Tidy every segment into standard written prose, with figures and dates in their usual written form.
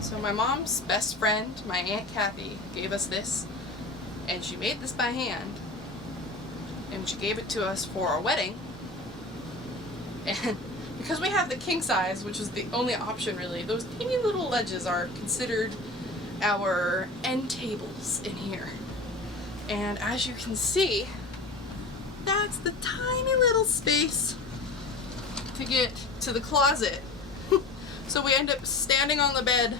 So my mom's best friend, my Aunt Kathy, gave us this, and she made this by hand, and she gave it to us for our wedding. And because we have the king size, which is the only option really, those teeny little ledges are considered our end tables in here. And as you can see, that's the tiny little space to get to the closet. So we end up standing on the bed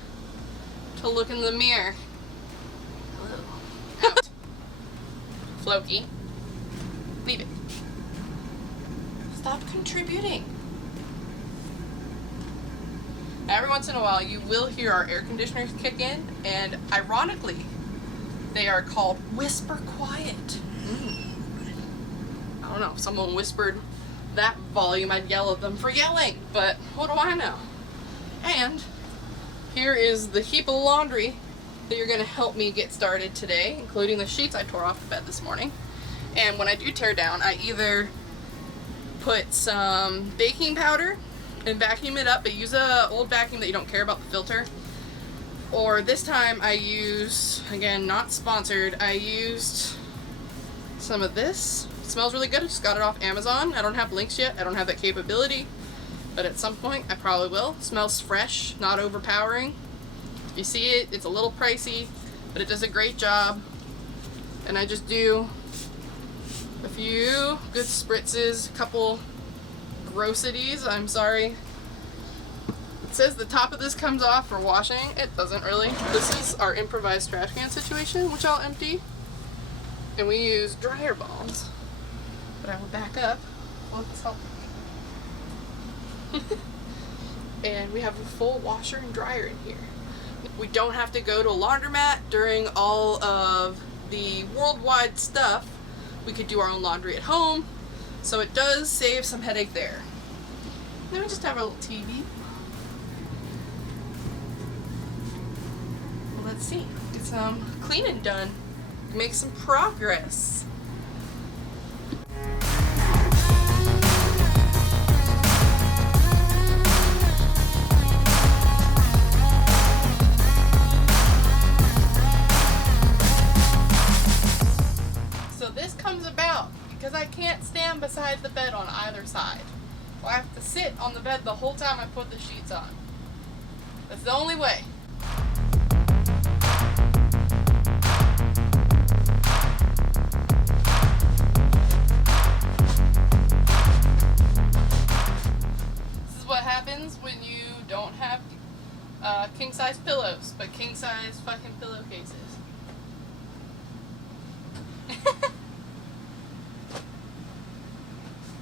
to look in the mirror. Hello. Out. Floki. Leave it. Stop contributing. Every once in a while you will hear our air conditioners kick in, and ironically they are called whisper quiet. I don't know, if someone whispered that volume I'd yell at them for yelling, but what do I know? And here is the heap of laundry that you're going to help me get started today, including the sheets I tore off the bed this morning. And when I do tear down, I either put some baking powder and vacuum it up, but use a old vacuum that you don't care about the filter. Or this time I used, again, not sponsored, I used some of this. It smells really good. I just got it off Amazon. I don't have links yet. I don't have that capability, but at some point I probably will. It smells fresh, not overpowering. If you see it, it's a little pricey, but it does a great job. And I just do a few good spritzes, a couple grossities. I'm sorry. It says the top of this comes off for washing. It doesn't really. This is our improvised trash can situation, which I'll empty. And we use dryer balls. But I will back up. Oh, this help. And we have a full washer and dryer in here. We don't have to go to a laundromat during all of the worldwide stuff. We could do our own laundry at home. So it does save some headache there. Then we just have our little TV. Well, let's see. Get some cleaning done. Make some progress. So this comes about because I can't stand beside the bed on either side. I have to sit on the bed the whole time I put the sheets on. That's the only way. This is what happens when you don't have king size pillows, but king size fucking pillowcases.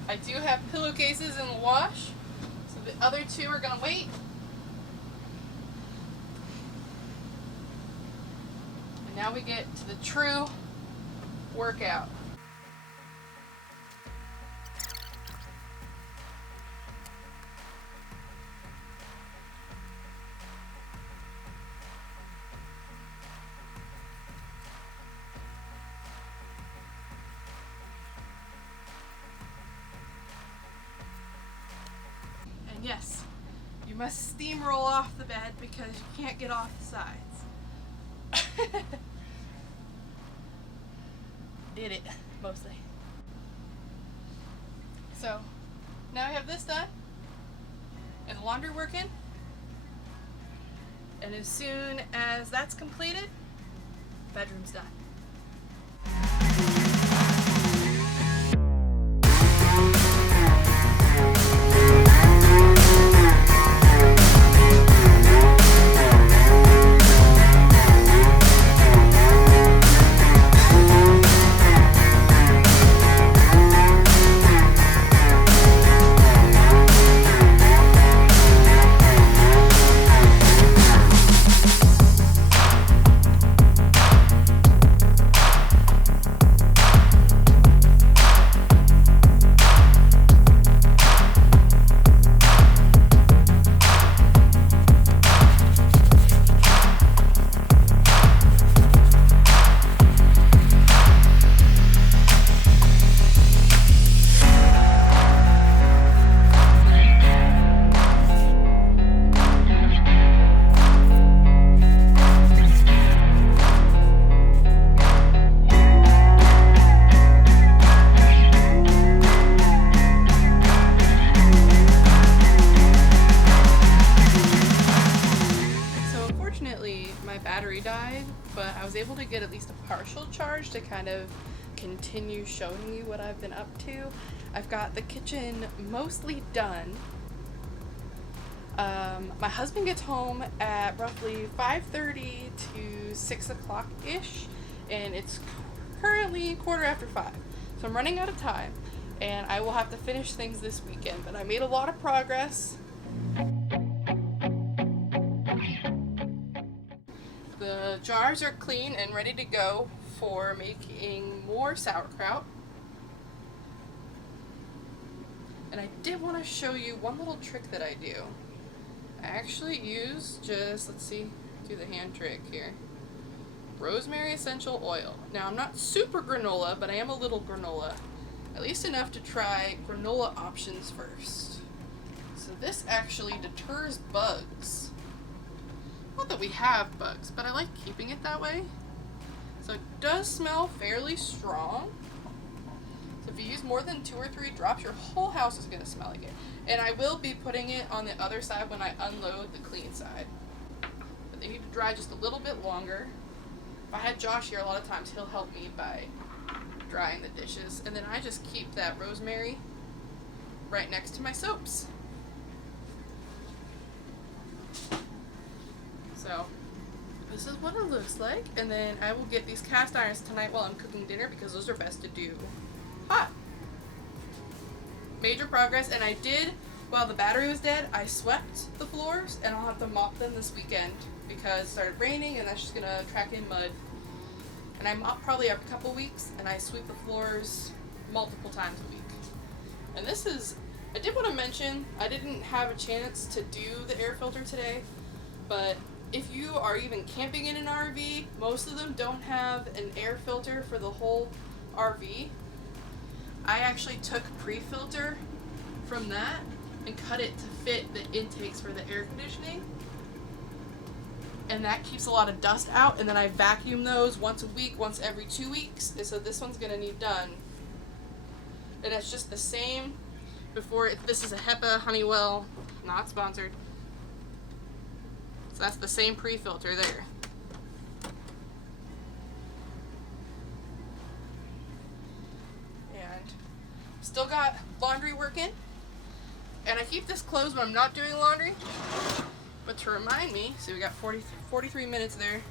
I do have pillowcases in the wash, so the other two are gonna wait. And now we get to the true workout. And yes, you must steamroll off the bed because you can't get off the sides. Did it, mostly. So, now I have this done, and the laundry working, and as soon as that's completed, bedroom's done. was able to get at least a partial charge to kind of continue showing you what I've been up to. I've got the kitchen mostly done. My husband gets home at roughly 5:30 to 6 o'clock ish, and it's currently 5:15. So I'm running out of time, and I will have to finish things this weekend, but I made a lot of progress. The jars are clean and ready to go for making more sauerkraut. And I did want to show you one little trick that I do. I actually use just, let's see, do the hand trick here. Rosemary essential oil. Now I'm not super granola, but I am a little granola. At least enough to try granola options first. So this actually deters bugs. Not that we have bugs, but I like keeping it that way. So it does smell fairly strong. So if you use more than 2 or 3 drops, your whole house is going to smell like it. And I will be putting it on the other side when I unload the clean side. But they need to dry just a little bit longer. If I had Josh here, a lot of times he'll help me by drying the dishes. And then I just keep that rosemary right next to my soaps. So this is what it looks like. And then I will get these cast irons tonight while I'm cooking dinner because those are best to do hot. Major progress. And I did, while the battery was dead, I swept the floors, and I'll have to mop them this weekend because it started raining and that's just gonna track in mud. And I mop probably every couple weeks, and I sweep the floors multiple times a week. And this is, I did want to mention, I didn't have a chance to do the air filter today, but if you are even camping in an RV, most of them don't have an air filter for the whole RV. I actually took pre-filter from that and cut it to fit the intakes for the air conditioning. And that keeps a lot of dust out, and then I vacuum those once a week, once every 2 weeks. And so this one's gonna need done. And it's just the same before. This is a HEPA Honeywell, not sponsored. So that's the same pre-filter there. And still got laundry working. And I keep this closed when I'm not doing laundry. But to remind me, so we got 43 minutes there.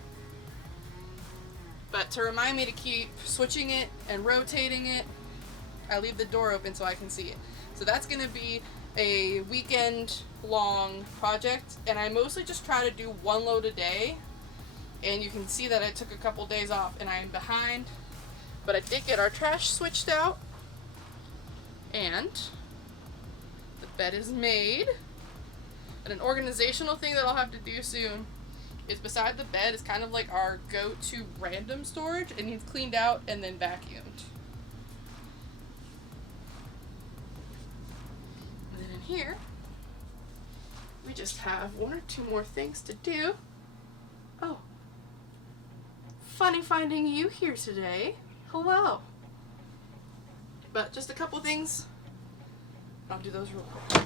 But to remind me to keep switching it and rotating it, I leave the door open so I can see it. So that's going to be a weekend long project, and I mostly just try to do 1 load a day. And you can see that I took a couple days off and I am behind. But I did get our trash switched out, and the bed is made. And an organizational thing that I'll have to do soon is beside the bed is kind of like our go-to random storage. It needs cleaned out and then vacuumed. And then in here, we just have 1 or 2 more things to do. Oh, funny finding you here today. Hello. But just a couple things. I'll do those real quick.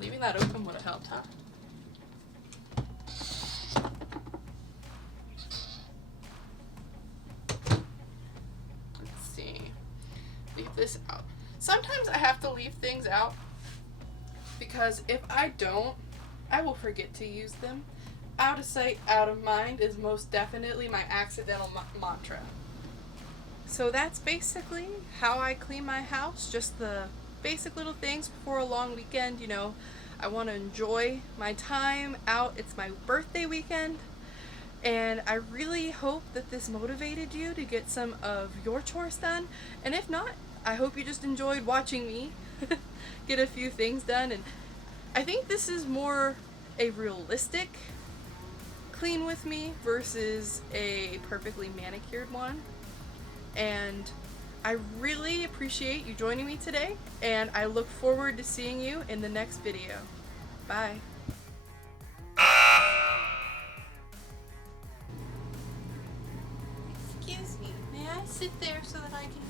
Leaving that open would have helped, huh? Let's see. Leave this out. Sometimes I have to leave things out because if I don't, I will forget to use them. Out of sight, out of mind is most definitely my accidental mantra. So that's basically how I clean my house. Just the basic little things before a long weekend. You know, I want to enjoy my time out. It's my birthday weekend, and I really hope that this motivated you to get some of your chores done. And if not, I hope you just enjoyed watching me get a few things done. And I think this is more a realistic clean with me versus a perfectly manicured one. And I really appreciate you joining me today, and I look forward to seeing you in the next video. Bye. Excuse me, may I sit there so that I can